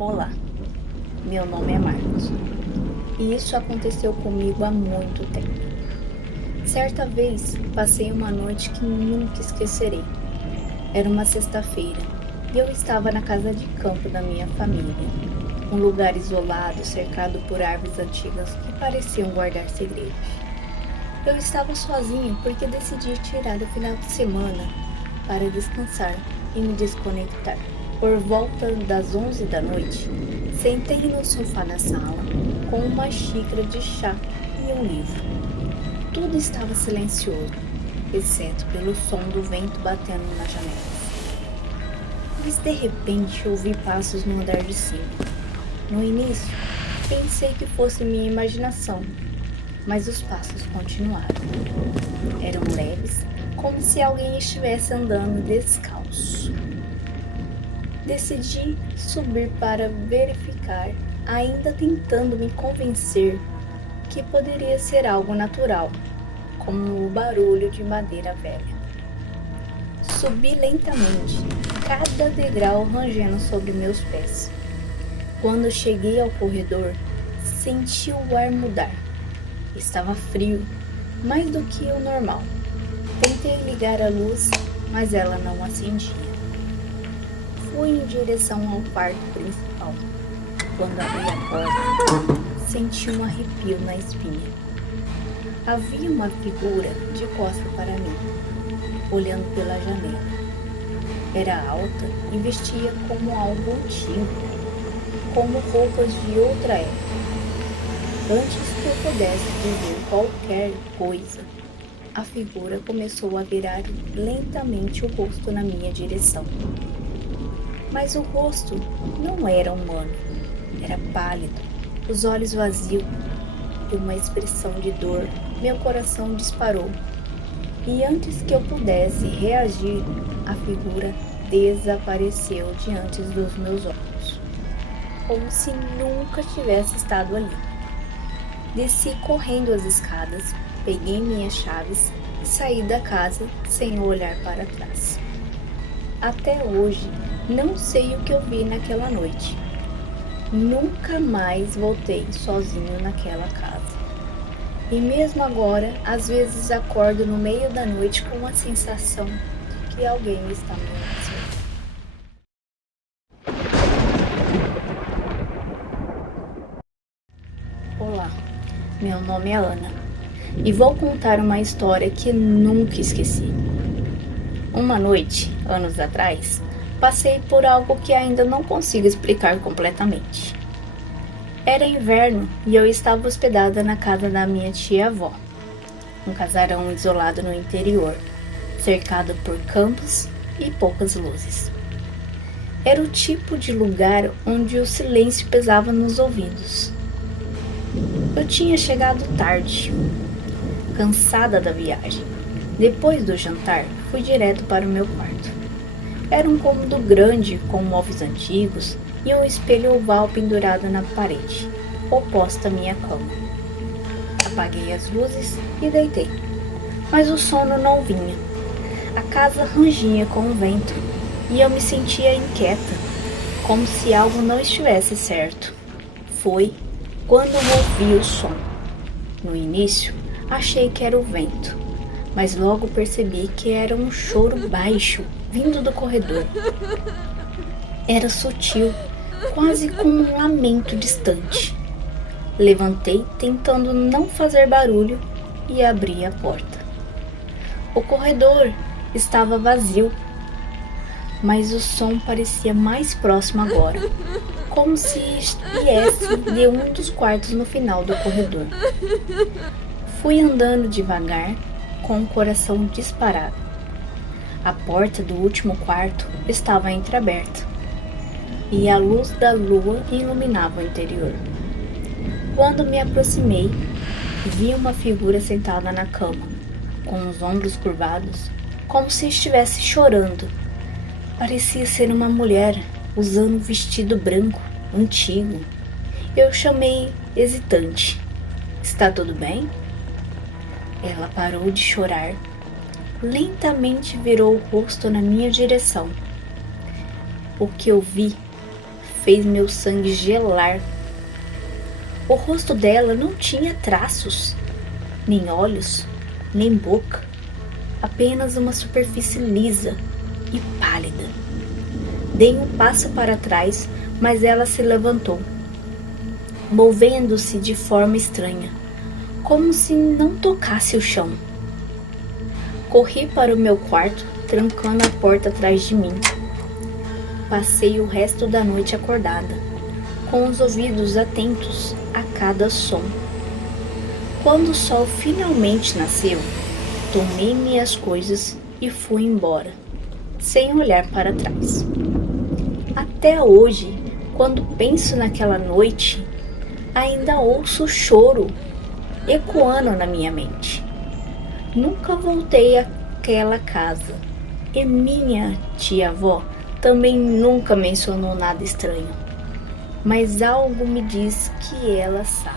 Olá, meu nome é Marcos e isso aconteceu comigo há muito tempo. Certa vez passei uma noite que nunca esquecerei. Era uma sexta-feira e eu estava na casa de campo da minha família, um lugar isolado, cercado por árvores antigas que pareciam guardar segredos. Eu estava sozinho porque decidi tirar o final de semana para descansar e me desconectar. Por volta das 11 da noite, sentei no sofá da sala com uma xícara de chá e um livro. Tudo estava silencioso, exceto pelo som do vento batendo nas janelas. Mas de repente ouvi passos no andar de cima. No início, pensei que fosse minha imaginação, mas os passos continuaram. Eram leves, como se alguém estivesse andando descalço. Decidi subir para verificar, ainda tentando me convencer que poderia ser algo natural, como o barulho de madeira velha. Subi lentamente, cada degrau rangendo sobre meus pés. Quando cheguei ao corredor, senti o ar mudar. Estava frio, mais do que o normal. Tentei ligar a luz, mas ela não acendia. Fui em direção ao quarto principal. Quando abri a porta, senti um arrepio na espinha. Havia uma figura de costas para mim, olhando pela janela. Era alta e vestia como algo antigo, como roupas de outra época. Antes que eu pudesse dizer qualquer coisa, a figura começou a virar lentamente o rosto na minha direção. Mas o rosto não era humano, era pálido, os olhos vazios e uma expressão de dor. Meu coração disparou e antes que eu pudesse reagir, a figura desapareceu diante dos meus olhos, como se nunca tivesse estado ali. Desci correndo as escadas, peguei minhas chaves e saí da casa sem olhar para trás. Até hoje, não sei o que eu vi naquela noite. Nunca mais voltei sozinho naquela casa. E mesmo agora, às vezes acordo no meio da noite com a sensação de que alguém está me observando. Olá, meu nome é Ana e vou contar uma história que nunca esqueci. Uma noite, anos atrás, passei por algo que ainda não consigo explicar completamente. Era inverno e eu estava hospedada na casa da minha tia-avó, um casarão isolado no interior, cercado por campos e poucas luzes. Era o tipo de lugar onde o silêncio pesava nos ouvidos. Eu tinha chegado tarde, cansada da viagem. Depois do jantar, fui direto para o meu quarto. Era um cômodo grande com móveis antigos e um espelho oval pendurado na parede, oposta à minha cama. Apaguei as luzes e deitei, mas o sono não vinha. A casa rangia com o vento e eu me sentia inquieta, como se algo não estivesse certo. Foi quando ouvi o som. No início, achei que era o vento, mas logo percebi que era um choro baixo, vindo do corredor. Era sutil, quase como um lamento distante. Levantei, tentando não fazer barulho, e abri a porta. O corredor estava vazio, mas o som parecia mais próximo agora, como se viesse de um dos quartos no final do corredor. Fui andando devagar, com o coração disparado. A porta do último quarto estava entreaberta e a luz da lua iluminava o interior. Quando me aproximei, vi uma figura sentada na cama, com os ombros curvados, como se estivesse chorando. Parecia ser uma mulher usando um vestido branco, antigo. Eu chamei hesitante: "Está tudo bem?" Ela parou de chorar, lentamente virou o rosto na minha direção. O que eu vi fez meu sangue gelar. O rosto dela não tinha traços, nem olhos, nem boca, apenas uma superfície lisa e pálida. Dei um passo para trás, mas ela se levantou, movendo-se de forma estranha, como se não tocasse o chão. Corri para o meu quarto, trancando a porta atrás de mim. Passei o resto da noite acordada, com os ouvidos atentos a cada som. Quando o sol finalmente nasceu, tomei minhas coisas e fui embora, sem olhar para trás. Até hoje, quando penso naquela noite, ainda ouço o choro ecoando na minha mente. Nunca voltei àquela casa e minha tia-avó também nunca mencionou nada estranho, mas algo me diz que ela sabe.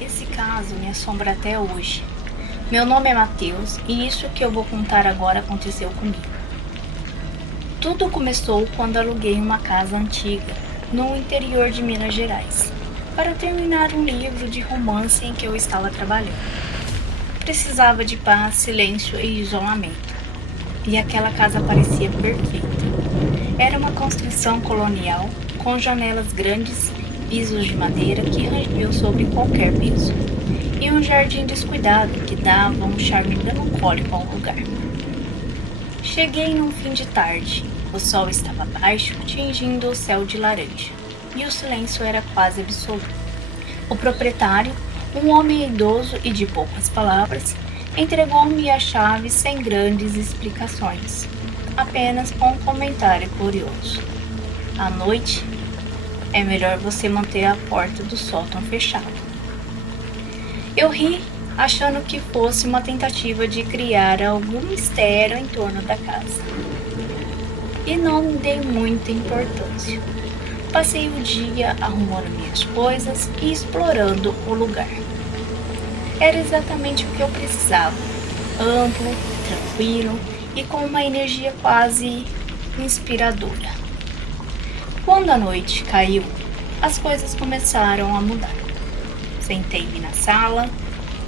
Esse caso me assombra até hoje. Meu nome é Matheus e isso que eu vou contar agora aconteceu comigo. Tudo começou quando aluguei uma casa antiga no interior de Minas Gerais para terminar um livro de romance em que eu estava trabalhando. Precisava de paz, silêncio e isolamento, e aquela casa parecia perfeita. Era uma construção colonial com janelas grandes, pisos de madeira que rangiam sobre qualquer piso, e um jardim descuidado que dava um charme melancólico ao lugar. Cheguei num fim de tarde. O sol estava baixo, tingindo o céu de laranja, e o silêncio era quase absoluto. O proprietário, um homem idoso e de poucas palavras, entregou-me a chave sem grandes explicações, apenas com um comentário curioso. À noite, é melhor você manter a porta do sótão fechada. Eu ri, achando que fosse uma tentativa de criar algum mistério em torno da casa. E não dei muita importância. Passei o dia arrumando minhas coisas e explorando o lugar. Era exatamente o que eu precisava, amplo, tranquilo e com uma energia quase inspiradora. Quando a noite caiu, as coisas começaram a mudar. Sentei-me na sala,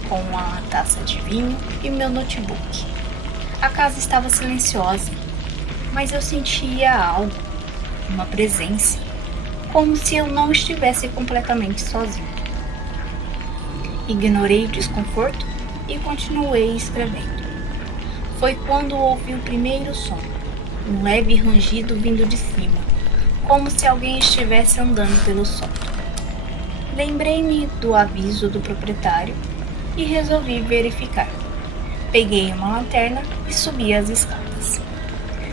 com uma taça de vinho e meu notebook. A casa estava silenciosa, mas eu sentia algo, uma presença, como se eu não estivesse completamente sozinho. Ignorei o desconforto e continuei escrevendo. Foi quando ouvi o primeiro som, um leve rangido vindo de cima, como se alguém estivesse andando pelo sótão. Lembrei-me do aviso do proprietário e resolvi verificar. Peguei uma lanterna e subi as escadas.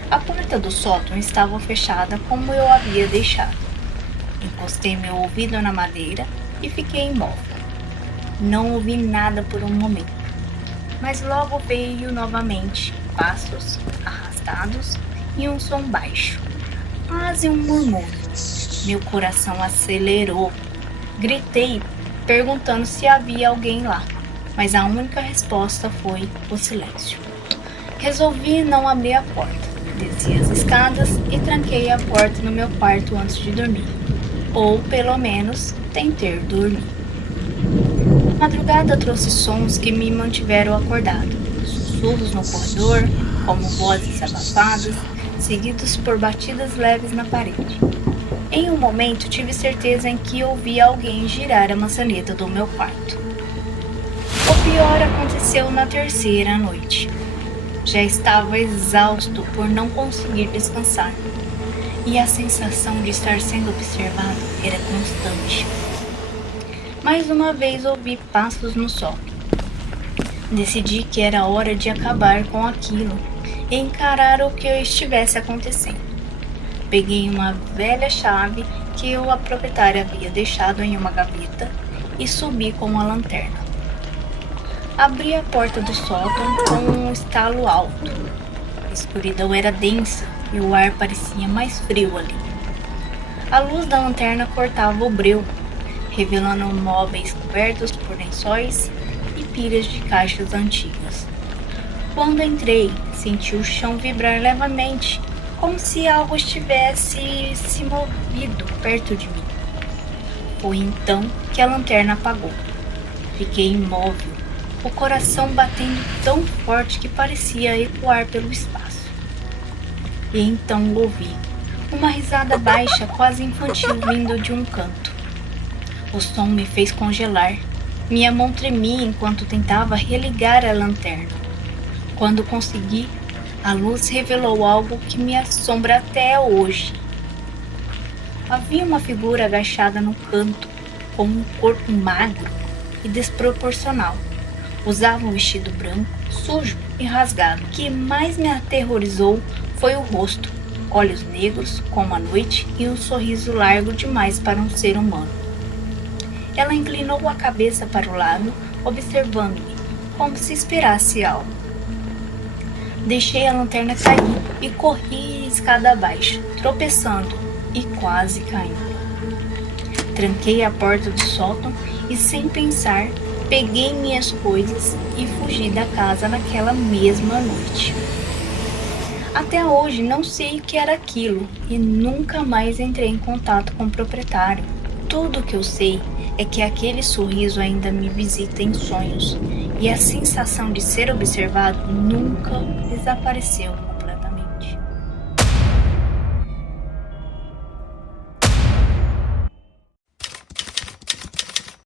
A porta do sótão estava fechada como eu havia deixado. Encostei meu ouvido na madeira e fiquei imóvel. Não ouvi nada por um momento, mas logo veio novamente passos arrastados e um som baixo, quase um murmúrio. Meu coração acelerou. Gritei, perguntando se havia alguém lá, mas a única resposta foi o silêncio. Resolvi não abrir a porta. Desci as escadas e tranquei a porta no meu quarto antes de dormir, ou pelo menos tentei dormir. A madrugada trouxe sons que me mantiveram acordado, sussurros no corredor, como vozes abafadas, seguidos por batidas leves na parede. Em um momento tive certeza em que ouvi alguém girar a maçaneta do meu quarto. O pior aconteceu na terceira noite. Já estava exausto por não conseguir descansar, e a sensação de estar sendo observado era constante. Mais uma vez ouvi passos no sótão. Decidi que era hora de acabar com aquilo e encarar o que estivesse acontecendo. Peguei uma velha chave que a proprietária havia deixado em uma gaveta e subi com a lanterna. Abri a porta do sótão com um estalo alto. A escuridão era densa e o ar parecia mais frio ali. A luz da lanterna cortava o breu, revelando móveis cobertos por lençóis e pilhas de caixas antigas. Quando entrei, senti o chão vibrar levemente, como se algo estivesse se movido perto de mim. Foi então que a lanterna apagou. Fiquei imóvel, o coração batendo tão forte que parecia ecoar pelo espaço. E então ouvi uma risada baixa, quase infantil, vindo de um canto. O som me fez congelar. Minha mão tremia enquanto tentava religar a lanterna. Quando consegui, a luz revelou algo que me assombra até hoje. Havia uma figura agachada no canto, com um corpo magro e desproporcional. Usava um vestido branco, sujo e rasgado. O que mais me aterrorizou foi o rosto, olhos negros como a noite e um sorriso largo demais para um ser humano. Ela inclinou a cabeça para o lado, observando-me, como se esperasse algo. Deixei a lanterna cair e corri escada abaixo, tropeçando e quase caindo. Tranquei a porta do sótão e, sem pensar, peguei minhas coisas e fugi da casa naquela mesma noite. Até hoje não sei o que era aquilo e nunca mais entrei em contato com o proprietário. Tudo o que eu sei é que aquele sorriso ainda me visita em sonhos e a sensação de ser observado nunca desapareceu.